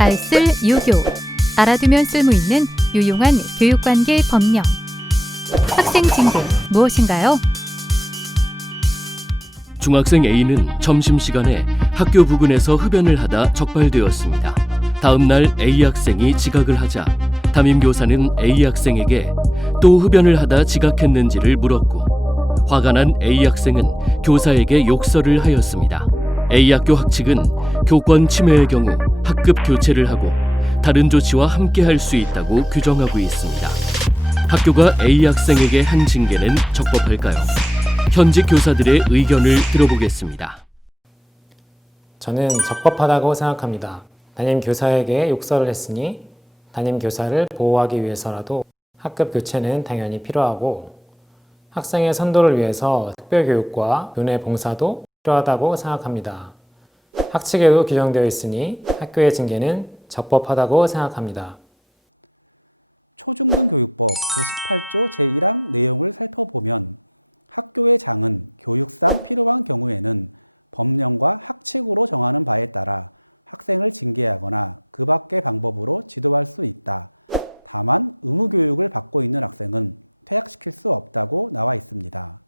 알쓸 유교 알아두면 쓸모있는 유용한 교육관계 법령 학생 징계 무엇인가요? 중학생 A는 점심시간에 학교 부근에서 흡연을 하다 적발되었습니다. 다음 날 A 학생이 지각을 하자 담임 교사는 A 학생에게 또 흡연을 하다 지각했는지를 물었고 화가 난 A 학생은 교사에게 욕설을 하였습니다. A 학교 학칙은 교권 침해의 경우 학급 교체를 하고 다른 조치와 함께 할 수 있다고 규정하고 있습니다. 학교가 A 학생에게 한 징계는 적법할까요? 현직 교사들의 의견을 들어보겠습니다. 저는 적법하다고 생각합니다. 담임 교사에게 욕설을 했으니 담임 교사를 보호하기 위해서라도 학급 교체는 당연히 필요하고 학생의 선도를 위해서 특별교육과 교내 봉사도 필요하다고 생각합니다. 학칙에도 규정되어 있으니 학교의 징계는 적법하다고 생각합니다. 초중등교육법 제18조 제1항 내용을 살펴보면 학교의 장은 교육상 필요한 경우에는 법령과 학칙으로 정하는 바에 따라 학생을 징계하거나 그 밖의 방법으로 지도할 수 있다. 다만 의무교육을 받고 있는 학생은 퇴학시킬 수 없다고 나와 있습니다.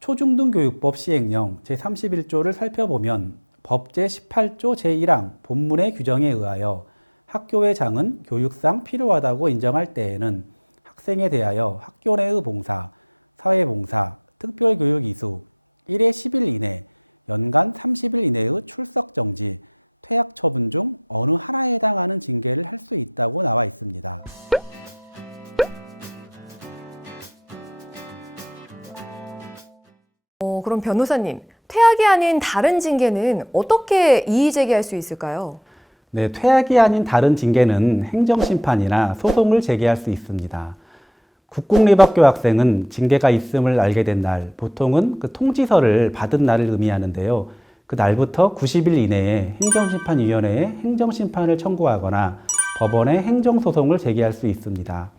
초중등교육법 시행령 제31조를 살펴보면 법 제 18조 제1항 본문의 규정에 의하여 학교의 장은 교육상 필요하다고 인정할 때에는 학생에 대하여 학교 내의 봉사, 사회봉사, 특별교육 이수, 1회 10일 이내, 연간 30일 이내의 출석 정지, 퇴학 처분 중 어느 하나에 해당하는 징계를 할 수 있다고 나와 있습니다. 어, 그럼 변호사님, 퇴학이 아닌 다른 징계는 어떻게 이의 제기할 수 있을까요? 네, 퇴학이 아닌 다른 징계는 행정심판이나 소송을 제기할 수 있습니다. 국공립학교 학생은 징계가 있음을 알게 된 날, 보통은 그 통지서를 받은 날을 의미하는데요. 그 날부터 90일 이내에 행정심판위원회에 행정심판을 청구하거나 법원에 행정소송을 제기할 수 있습니다.